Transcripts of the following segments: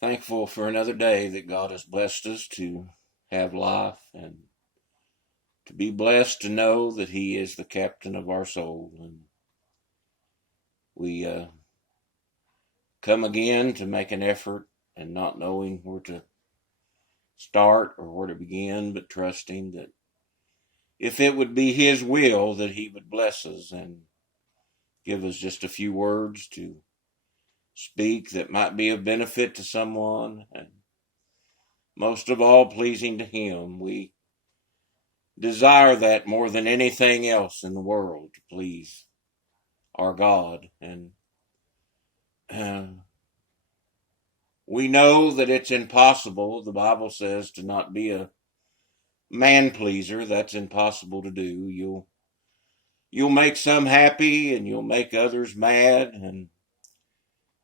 Thankful for another day that God has blessed us to have life and to be blessed to know that He is the captain of our soul. And we come again to make an effort and not knowing where to start or where to begin, but trusting that if it would be His will that He would bless us and give us just a few words to speak that might be of benefit to someone, and most of all pleasing to Him. We desire that more than anything else in the world, to please our God. And we know that it's impossible. The Bible says to not be a man pleaser. That's impossible to do. You'll make some happy and you'll make others mad, and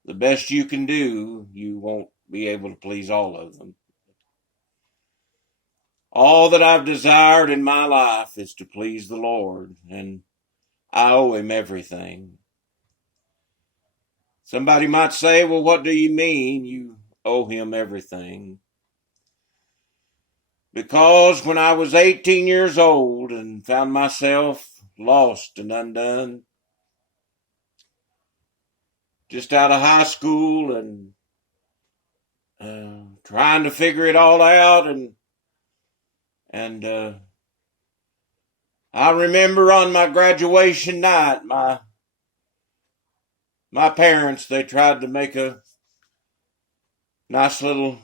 the best you can do, you won't be able to please all of them. All that I've desired in my life is to please the Lord, and I owe Him everything. Somebody might say, well, what do you mean you owe Him everything? Because when I was 18 years old and found myself lost and undone, just out of high school and trying to figure it all out, and I remember on my graduation night, my parents, they tried to make a nice little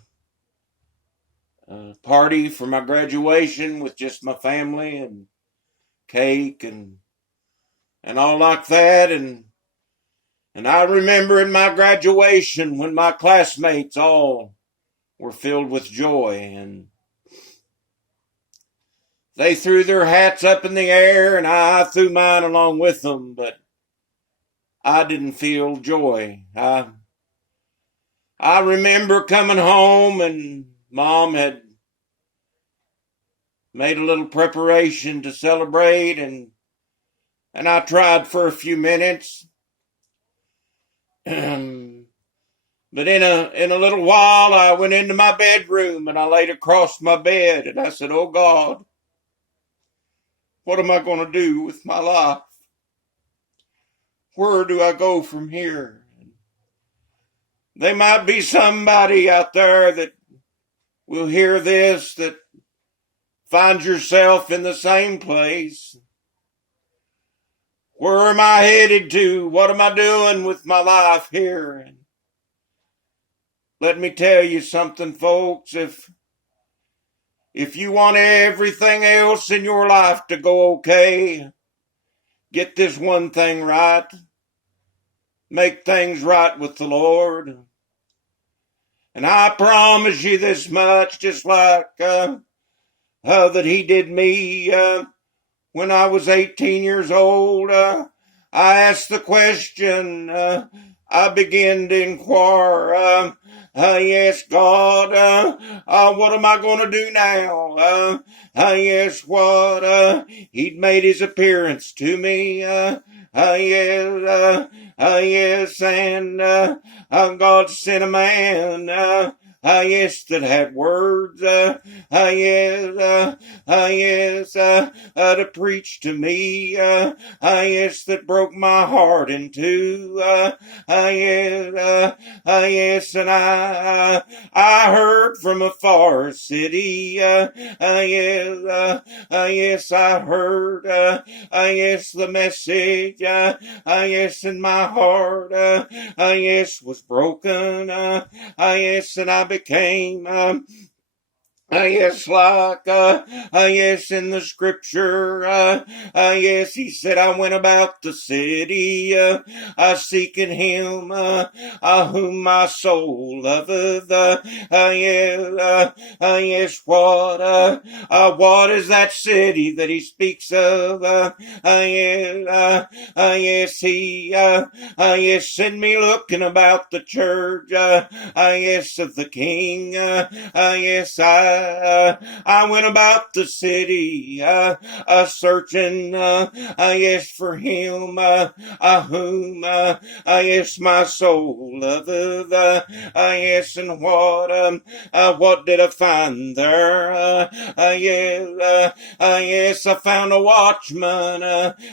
party for my graduation with just my family and cake and all like that. And I remember in my graduation when my classmates all were filled with joy, and they threw their hats up in the air and I threw mine along with them, but I didn't feel joy. I remember coming home and Mom had made a little preparation to celebrate, and I tried for a few minutes. But in a little while I went into my bedroom and I laid across my bed and I said, oh God, what am I going to do with my life? Where do I go from here? There might be somebody out there that will hear this that finds yourself in the same place. Where am I headed to? What am I doing with my life here? And let me tell you something, folks. If you want everything else in your life to go okay, get this one thing right. Make things right with the Lord. And I promise you this much, just like that He did me when I was 18 years old. I asked the question, I began to inquire, yes, God, what am I going to do now? Yes, what? He'd made His appearance to me. Yes, and God sent a man, yes, that had words, yes, to preach to me, yes, that broke my heart in two, yes, and I heard from a far city, yes, I heard, yes, the message, yes, and my heart, yes, was broken, yes, and I became, yes, like, yes, in the scripture, yes, He said, I went about the city, seeking Him, whom my soul loveth, yes, what is that city that He speaks of, yes, He, yes, send me looking about the church, yes, of the King, yes, I I went about the city, searching, yes, for him, whom, yes, my soul loveth, yes, and what did I find there? Yes, I found a watchman,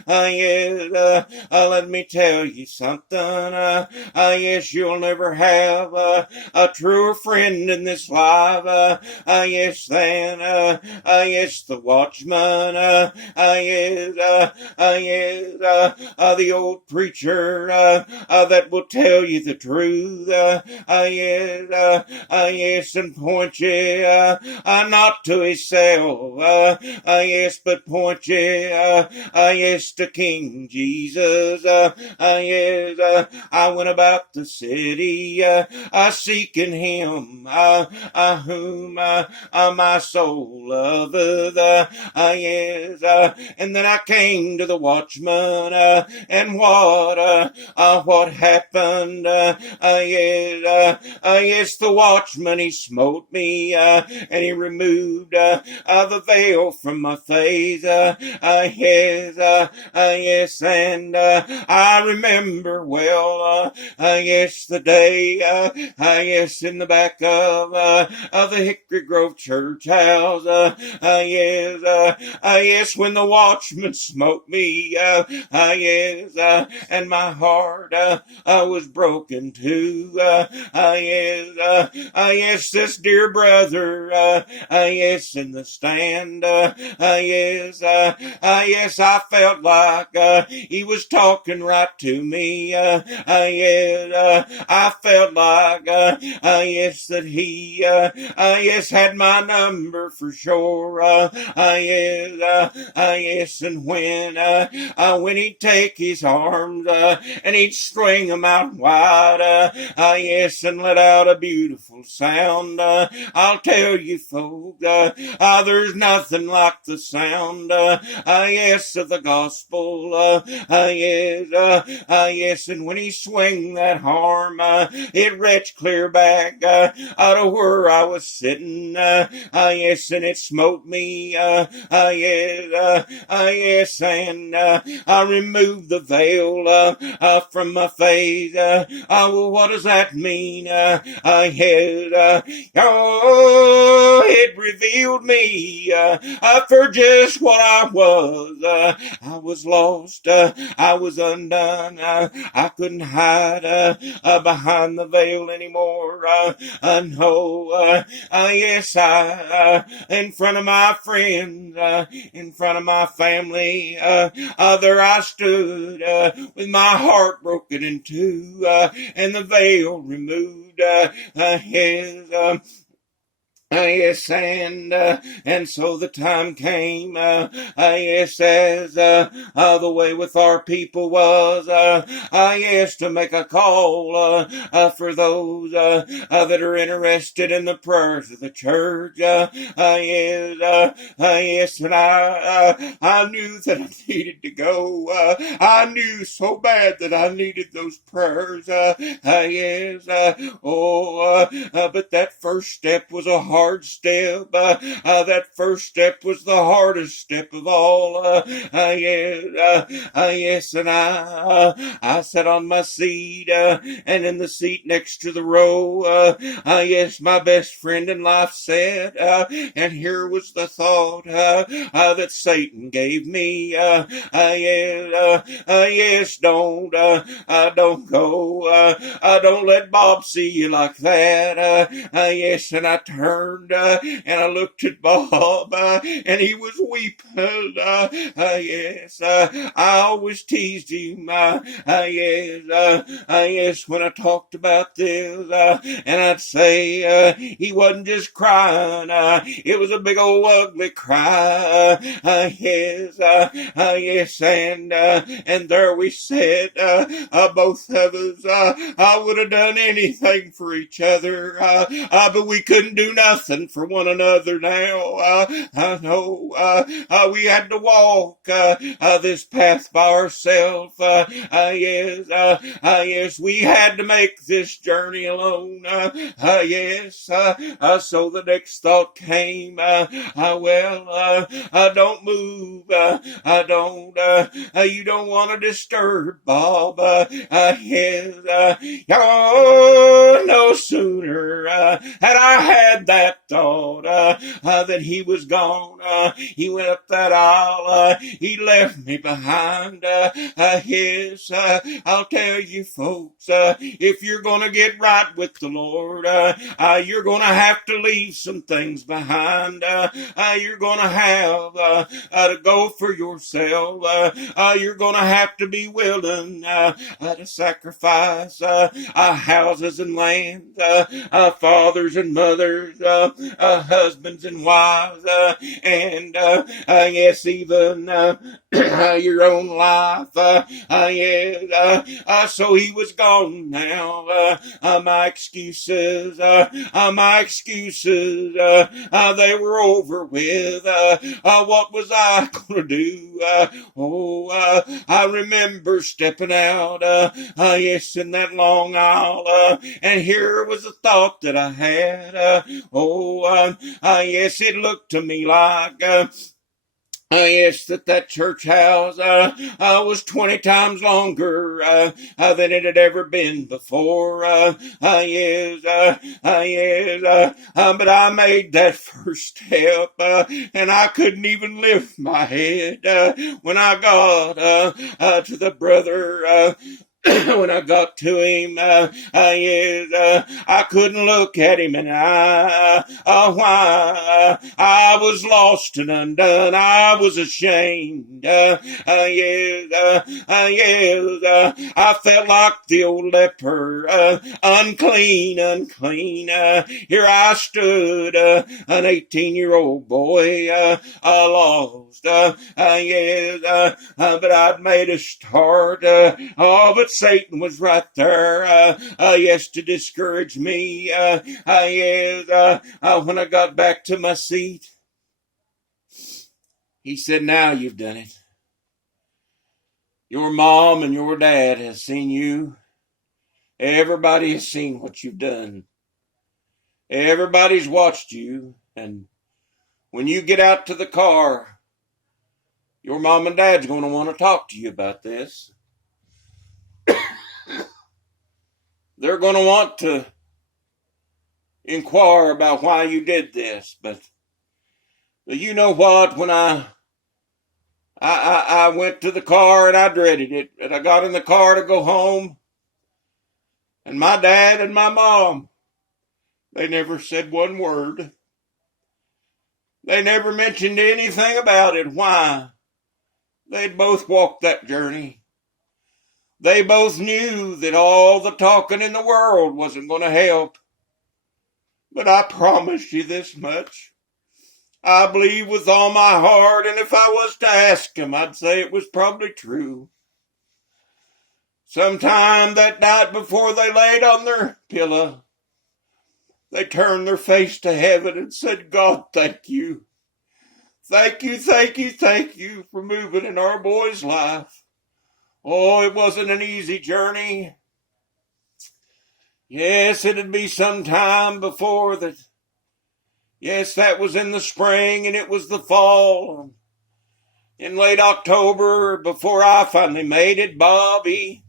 yes, let me tell you something, yes, you'll never have, a truer friend in this life, yes, than, yes, the watchman, yes, the old preacher, that will tell you the truth, yes, yes, and point you, not to himself, yes, but point you, yes, to King Jesus, yes, I went about the city, seeking him, whom, my soul loveth, yes, and then I came to the watchman, and what happened, yes, yes, the watchman, he smote me, and he removed, the veil from my face, yes, yes, and, I remember well, yes, the day, yes, in the back of the Hickory Grove Church House, yes, yes, when the watchman smote me, yes, and my heart, was broken too, yes, yes, this dear brother, yes, in the stand, yes, yes, I felt like, he was talking right to me, yes, I felt like, yes, that he, yes, had my number for sure, yes, yes, and when he'd take his arms, and he'd string 'em out wide, yes, and let out a beautiful sound, I'll tell you folks, there's nothing like the sound, yes, of the gospel, yes, yes, and when he swing that arm, it reached clear back, out of where I was sitting, yes, and it smote me, yes, yes, and, I removed the veil, from my face, well, what does that mean, yes, oh, it revealed me, for just what I was lost, I was undone, I couldn't hide, behind the veil anymore, no, yes, in front of my friends, in front of my family, there I stood, with my heart broken in two, and the veil removed, yes, yes, and so the time came, yes, as, the way with our people was, yes, to make a call, for those, that are interested in the prayers of the church, yes, yes, and I knew that I needed to go, I knew so bad that I needed those prayers, yes, but that first step was a hard step. That first step was the hardest step of all. Yes, yes, and I sat on my seat, and in the seat next to the row, yes, my best friend in life said, and here was the thought, that Satan gave me, yes, yes, don't go, don't let Bob see you like that, yes, and I turned, and I looked at Bob, and he was weeping, yes, I always teased him, yes, yes, when I talked about this, and I'd say, he wasn't just crying, it was a big old ugly cry, yes, yes, and there we sat, both of us, I would have done anything for each other, but we couldn't do nothing nothing for one another now. I know we had to walk this path by ourselves. Yes, we had to make this journey alone. Yes, so the next thought came, don't move. You don't want to disturb Bob. No sooner had I had that thought that he was gone. He went up that aisle. He left me behind. I'll tell you folks, if you're going to get right with the Lord, you're going to have to leave some things behind. You're going to have to go for yourself. You're going to have to be willing to sacrifice houses and lands, fathers and mothers, husbands and wives, and yes, even your own life. So he was gone now. My excuses, they were over with. What was I going to do? I remember stepping out, yes, in that long aisle, and here was a thought that I had. Yes, it looked to me like yes, that church house was 20 times longer than it had ever been before. But I made that first step, and I couldn't even lift my head when I got to the brother. When I got to him, I couldn't look at him in the eye. Why? I was lost and undone. I was ashamed. I felt like the old leper, unclean. Here I stood, an 18-year-old boy, lost. But I'd made a start. But Satan was right there, yes, to discourage me. When I got back to my seat, he said, "Now you've done it. Your mom and your dad has seen you. Everybody has seen what you've done. Everybody's watched you. And when you get out to the car, your mom and dad's going to want to talk to you about this. They're going to want to inquire about why you did this. But you know what? When I went to the car and I dreaded it, and I got in the car to go home, and my dad and my mom, they never said one word. They never mentioned anything about it. Why? They'd both walked that journey. They both knew that all the talking in the world wasn't going to help. But I promise you this much. I believe with all my heart, and if I was to ask them, I'd say it was probably true. Sometime that night before they laid on their pillow, they turned their face to heaven and said, "God, thank you. Thank you for moving in our boy's life. Oh, it wasn't an easy journey. Yes, it'd be some time before that. Yes, that was in the spring, and it was the fall. In late October, before I finally made it, Bobby,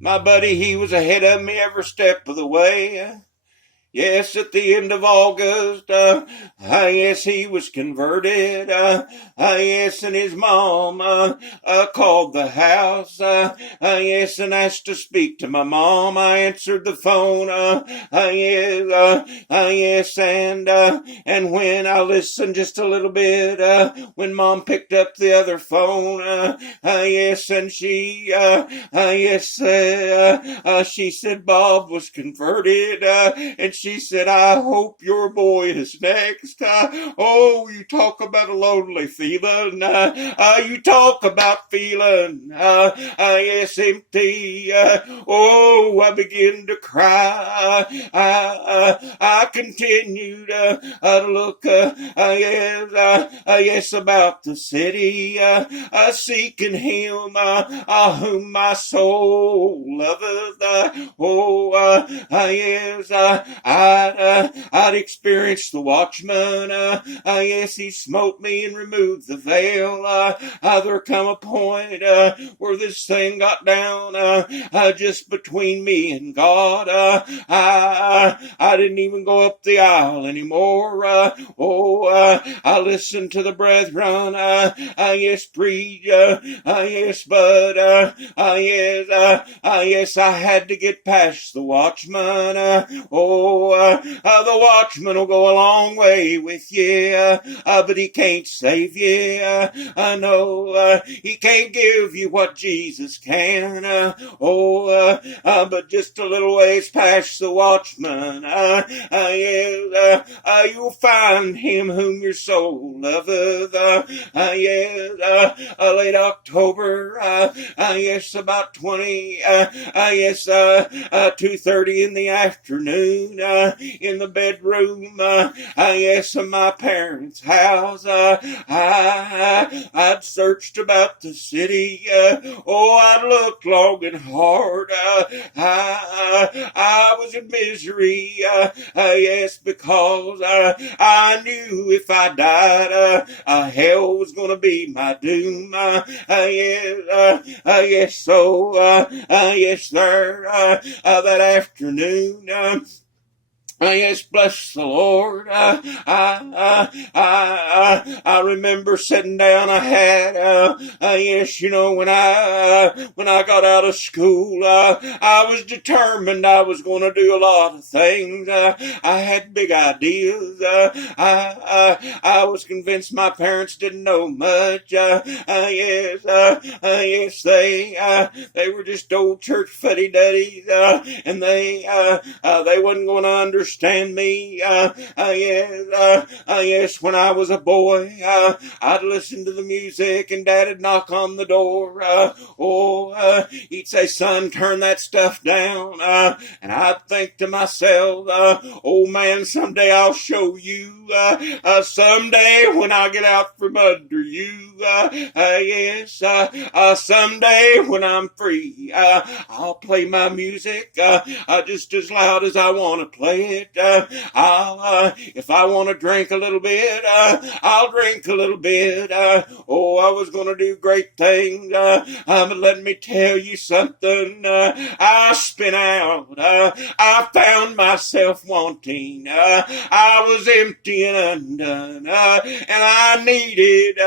my buddy, he was ahead of me every step of the way. Yes, at the end of August, yes, he was converted. Yes, and his mom called the house. Yes, and asked to speak to my mom. I answered the phone. Yes, and when I listened just a little bit, when Mom picked up the other phone, yes, and she, yes, she said Bob was converted, and she said, I hope your boy is next. Oh, you talk about a lonely feeling. You talk about feeling, yes, empty. Oh, I begin to cry. I continued to look, yes, about the city, seeking him, whom my soul loveth. Yes, I'd experienced the watchman. Yes, he smote me and removed the veil. There come a point where this thing got down just between me and God. I didn't even go up the aisle anymore. I listened to the brethren. Yes, preach. Yes, but yes, I had to get past the watchman. The watchman will go a long way with you, but he can't save you. No, he can't give you what Jesus can. But just a little ways past the watchman, you'll find him whom your soul loveth. Late October, yes, about 2:30 in the afternoon, in the bedroom, yes, of my parents' house. I'd searched about the city. I'd looked long and hard. I was in misery, yes, because I knew if I died, hell was gonna be my doom. Yes, so, yes, there, that afternoon, yes, bless the Lord. I remember sitting down. I had, yes, you know, when I got out of school, I was determined I was going to do a lot of things. I had big ideas. I was convinced my parents didn't know much. Yes, yes, they were just old church fuddy-duddies, and they wasn't going to understand me. Yes, when I was a boy, I'd listen to the music and Dad'd knock on the door. He'd say, son, turn that stuff down. And I'd think to myself, oh man, someday I'll show you. Someday when I get out from under you. Yes, someday when I'm free, I'll play my music just as loud as I want to play it. If I want to drink a little bit, I'll drink a little bit. I was going to do great things. But let me tell you something. I spin out. I found myself wanting. I was empty and undone. And I needed,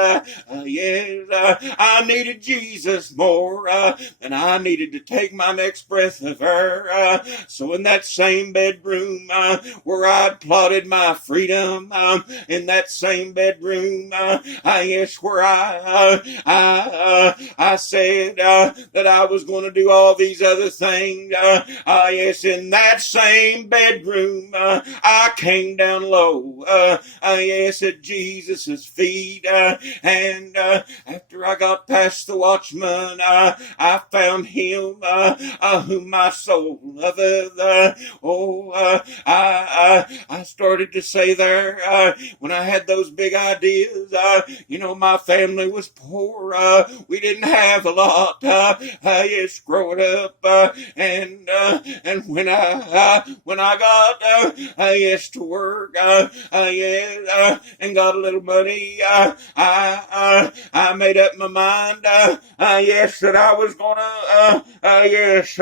I needed Jesus more than I needed to take my next breath of air. So in that same bedroom where I'd plotted my freedom, in that same bedroom, yes, where I said that I was going to do all these other things. Yes, in that same bedroom, I came down low. Yes, at Jesus' feet, and after I got past the watchman, I found him whom my soul loveth. I started to say there, when I had those big ideas, you know, my family was poor. We didn't have a lot. Yes, growing up, and when I got, yes, to work, yes, and got a little money, I made up my mind, yes, that I was gonna, yes,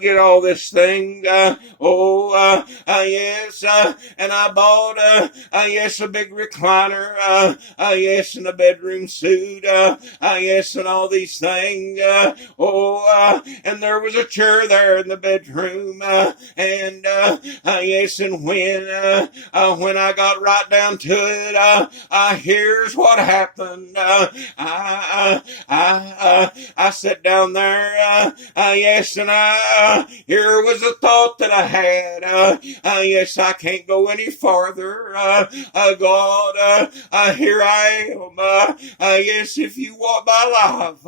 get all this thing, yes, and I bought, yes, a big recliner, yes, and a bedroom suit, yes, and all these things, and there was a chair there in the bedroom, and, yes, and when I got right down to it, here's what happened. I sat down there, yes, and here was a thought that I had. Yes, I can't go any farther. God, here I am. Yes, if you want my life,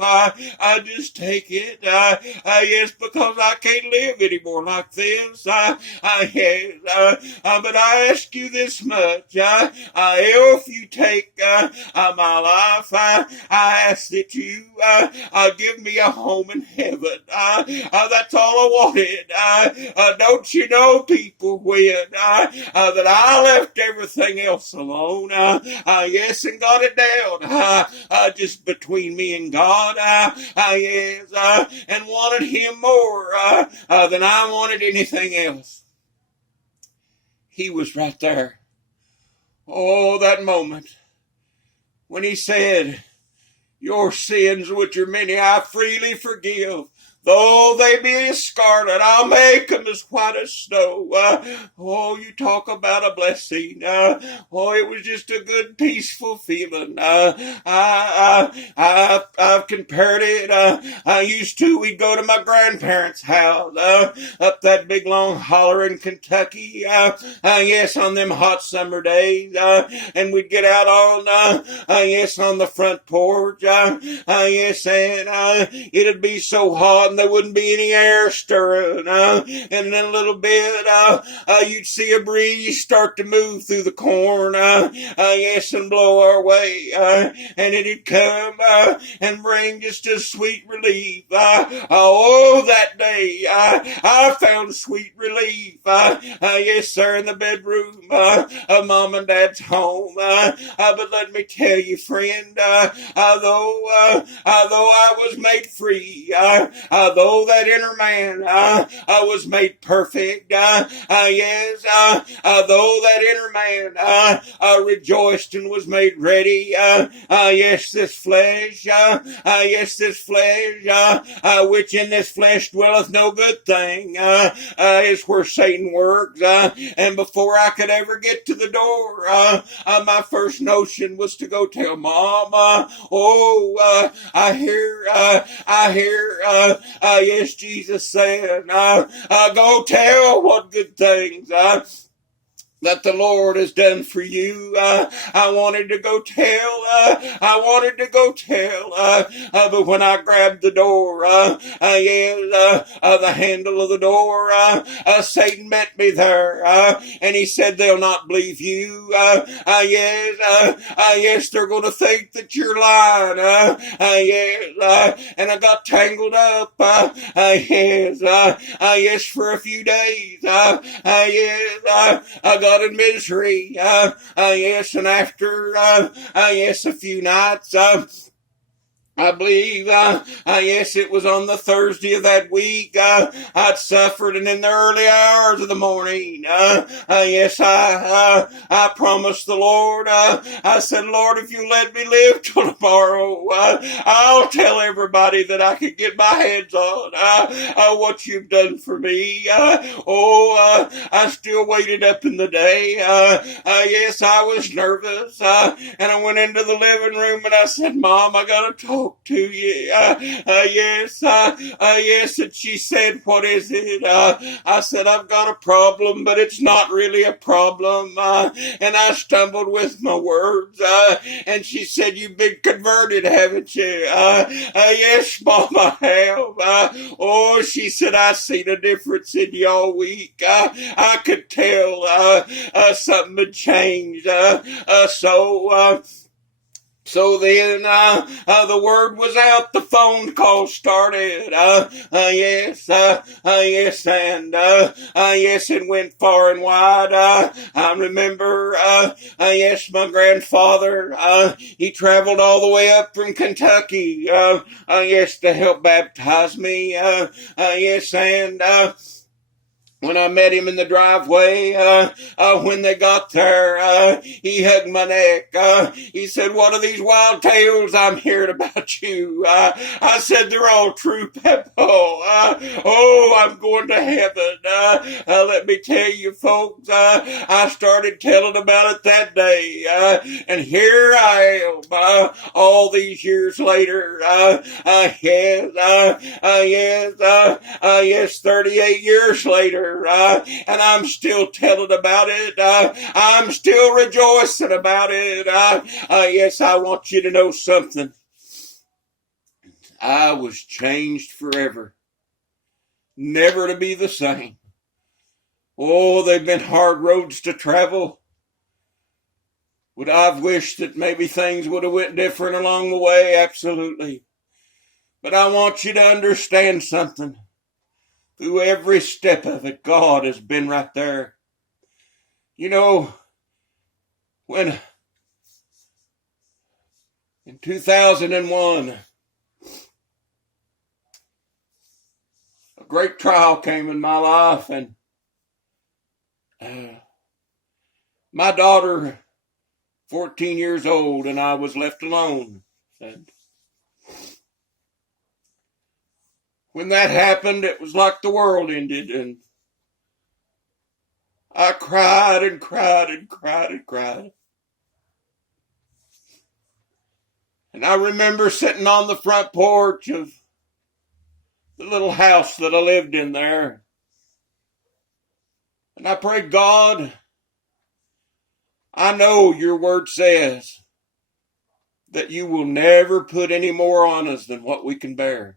I just take it. Yes, because I can't live anymore like this. Yes, but I ask you this much. If you take my life, I ask that you give me a home in heaven. That's all I wanted. Don't you know, people, when that I left everything else alone, yes, and got it down, just between me and God, yes, and wanted Him more than I wanted anything else. He was right there. Oh, that moment when He said, your sins, which are many, I freely forgive. Though they be as scarlet, I'll make them as white as snow. Oh, you talk about a blessing. Oh, it was just a good, peaceful feeling. I've compared it. I used to, we'd go to my grandparents' house, up that big long holler in Kentucky. Yes, on them hot summer days. And we'd get out on, yes, on the front porch. Yes, and it'd be so hot and there wouldn't be any air stirring. And then a little bit, you'd see a breeze start to move through the corn. Yes, and blow our way. And it'd come and bring just a sweet relief. Oh, that day, I found sweet relief. Yes, sir, in the bedroom of Mom and Dad's home. But let me tell you, friend, though I was made free, though that inner man was made perfect, yes, though that inner man rejoiced and was made ready, yes, this flesh, which in this flesh dwelleth no good thing, is where Satan works. And before I could ever get to the door, my first notion was to go tell Mom, I hear, yes, Jesus said, go tell what good things that the Lord has done for you. I wanted to go tell, but when I grabbed the door, the handle of the door, Satan met me there, and he said, they'll not believe you. Yes, they're going to think that you're lying. And I got tangled up, yes, for a few days. I got in misery, yes, and after, yes, a few nights, I believe, yes, it was on the Thursday of that week, I'd suffered, and in the early hours of the morning, yes, I promised the Lord, I said, Lord, if you let me live till tomorrow, I'll tell everybody that I could get my hands on, what you've done for me. I still waited up in the day, yes, I was nervous, and I went into the living room and I said, Mom, I gotta talk to you. Yes, and she said, what is it? I said, I've got a problem, but it's not really a problem. And I stumbled with my words. And she said, you've been converted, haven't you? Yes, Mom, I have. She said, I seen a difference in you all week. I could tell something had changed. So then, the word was out, the phone call started, yes, and, yes, it went far and wide. I remember, yes, my grandfather, he traveled all the way up from Kentucky, yes, to help baptize me, yes, and, when I met him in the driveway, when they got there, he hugged my neck. He said, what are these wild tales I'm hearing about you? I said, they're all true, Peppo. I'm going to heaven. Let me tell you, folks, I started telling about it that day. And here I am, all these years later. Yes, 38 years later. there, and I'm still telling about it. I'm still rejoicing about it. Yes, I want you to know something. I was changed forever, never to be the same. Oh, they've been hard roads to travel. Would I have wished that maybe things would have went different along the way? Absolutely. But I want you to understand something. Through every step of it, God has been right there. You know, when in 2001, a great trial came in my life, and my daughter, 14 years old, and I was left alone. And when that happened, it was like the world ended, and I cried and cried and cried and cried. And I remember sitting on the front porch of the little house that I lived in there. And I prayed, God, I know your word says that you will never put any more on us than what we can bear.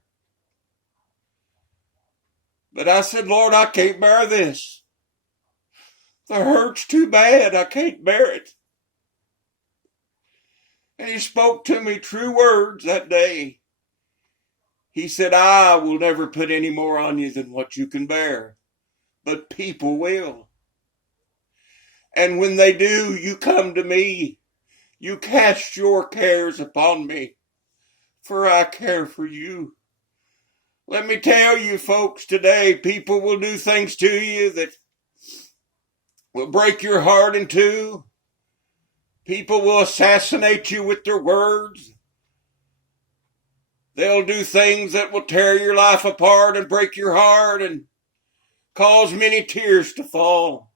But I said, Lord, I can't bear this. The hurt's too bad. I can't bear it. And he spoke to me true words that day. He said, I will never put any more on you than what you can bear. But people will. And when they do, you come to me. You cast your cares upon me, for I care for you. Let me tell you, folks, today, people will do things to you that will break your heart in two. People will assassinate you with their words. They'll do things that will tear your life apart and break your heart and cause many tears to fall.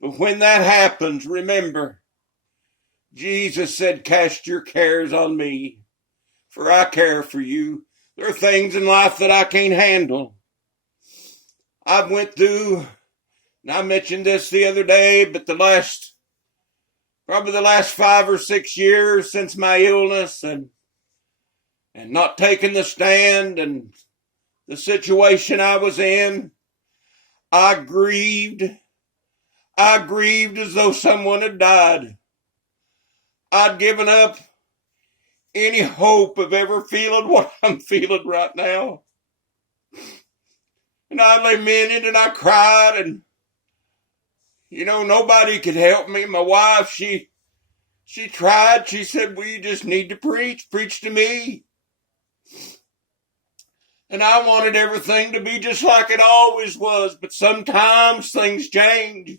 But when that happens, remember, Jesus said, cast your cares on me, for I care for you. There are things in life that I can't handle. I've went through, and I mentioned this the other day, but probably the last 5 or 6 years since my illness and not taking the stand and the situation I was in, I grieved. I grieved as though someone had died. I'd given up any hope of ever feeling what I'm feeling right now. And I lamented and I cried, and nobody could help me. My wife, she tried. She said, well, you just need to preach to me. And I wanted everything to be just like it always was, but sometimes things change.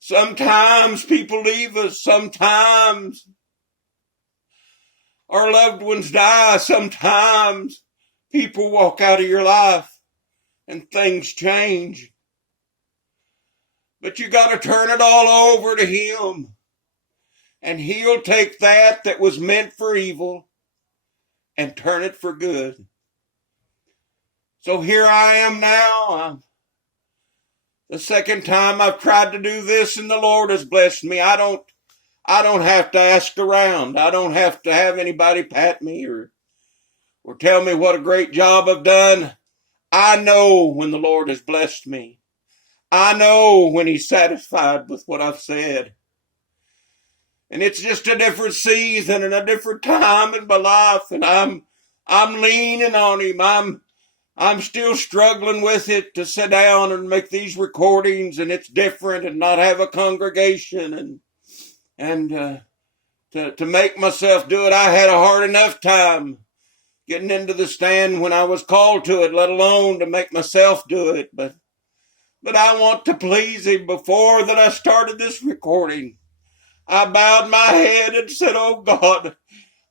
Sometimes people leave us. Sometimes our loved ones die. Sometimes people walk out of your life and things change. But you got to turn it all over to Him. And He'll take that was meant for evil and turn it for good. So here I am now. The second time I've tried to do this, and the Lord has blessed me. I don't have to ask around. I don't have to have anybody pat me or tell me what a great job I've done. I know when the Lord has blessed me. I know when He's satisfied with what I've said. And it's just a different season and a different time in my life, and I'm leaning on Him. I'm still struggling with it to sit down and make these recordings, and it's different, and not have a congregation and to make myself do it. I had a hard enough time getting into the stand when I was called to it, let alone to make myself do it. But I want to please Him. Before that I started this recording, I bowed my head and said, oh God,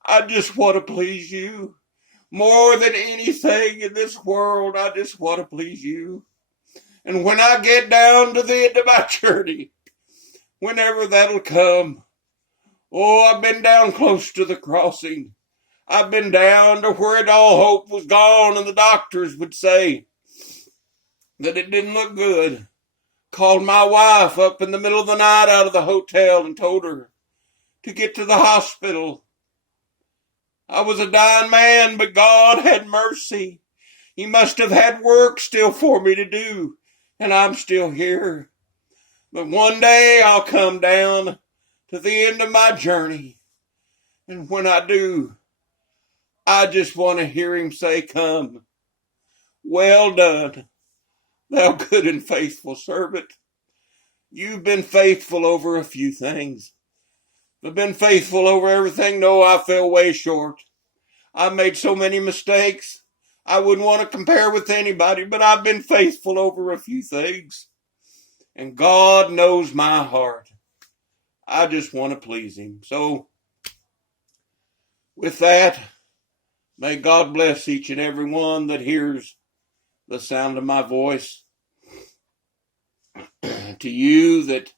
I just want to please you. More than anything in this world, I just want to please you. And when I get down to the end of my journey, whenever that'll come, I've been down close to the crossing. I've been down to where all hope was gone, and the doctors would say, that it didn't look good. Called my wife up in the middle of the night out of the hotel and told her to get to the hospital. I was a dying man, but God had mercy. He must have had work still for me to do, and I'm still here. But one day I'll come down to the end of my journey, and when I do, I just want to hear him say, "Come, well done, thou good and faithful servant. You've been faithful over a few things. I've been faithful over everything. No, I fell way short. I made so many mistakes. I wouldn't want to compare with anybody, but I've been faithful over a few things. And God knows my heart. I just want to please him." So, with that, may God bless each and every one that hears the sound of my voice. To you that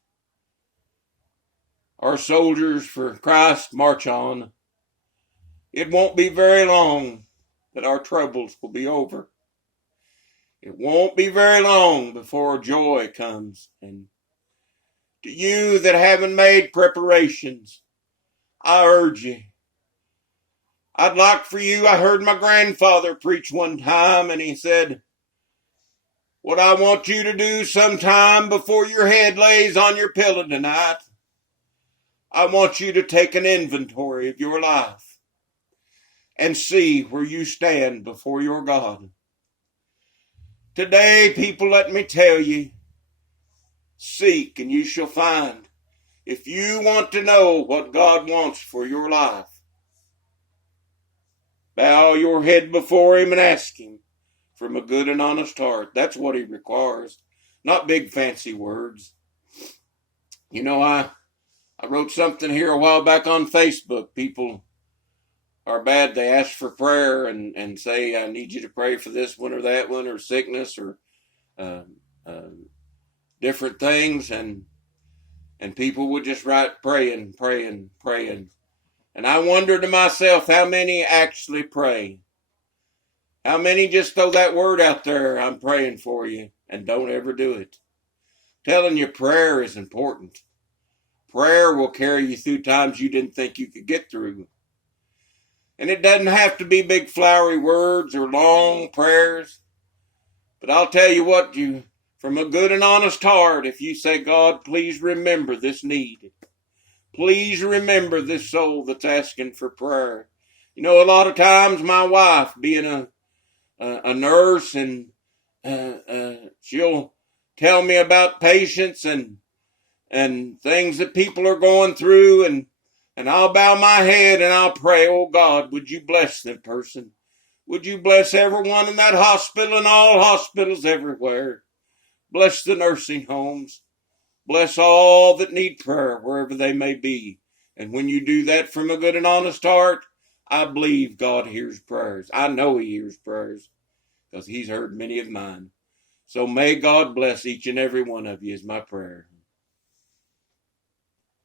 are soldiers for Christ, march on. It won't be very long that our troubles will be over. It won't be very long before joy comes. And to you that haven't made preparations, I urge you. I'd like for you, I heard my grandfather preach one time, and he said, "What I want you to do sometime before your head lays on your pillow tonight, I want you to take an inventory of your life and see where you stand before your God." Today, people, let me tell you, seek and you shall find. If you want to know what God wants for your life, bow your head before him and ask him from a good and honest heart. That's what he requires, not big fancy words. You know, I wrote something here a while back on Facebook. People are bad. They ask for prayer and say, "I need you to pray for this one or that one, or sickness, or different things." And people would just write praying. And I wonder to myself, how many actually pray? How many just throw that word out there, "I'm praying for you," and don't ever do it? Telling you, prayer is important. Prayer will carry you through times you didn't think you could get through. And it doesn't have to be big flowery words or long prayers. But I'll tell you what, you, from a good and honest heart, if you say, "God, please remember this need. Please remember this soul that's asking for prayer." You know, a lot of times my wife, being a nurse, and she'll tell me about patients and things that people are going through, and I'll bow my head and I'll pray, "Oh God, would you bless that person? Would you bless everyone in that hospital and all hospitals everywhere? Bless the nursing homes. Bless all that need prayer wherever they may be." And when you do that from a good and honest heart, I believe God hears prayers. I know he hears prayers because he's heard many of mine. So may God bless each and every one of you is my prayer.